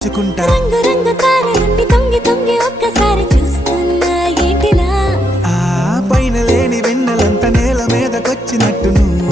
రంగు రంగు తారలన్నీ తొంగి తొంగి ఒక్కసారి చూస్తున్నా ఏంటిలా ఆ పైన లేని వెన్నెలంత నేల మీదకొచ్చినట్టు నువ్వు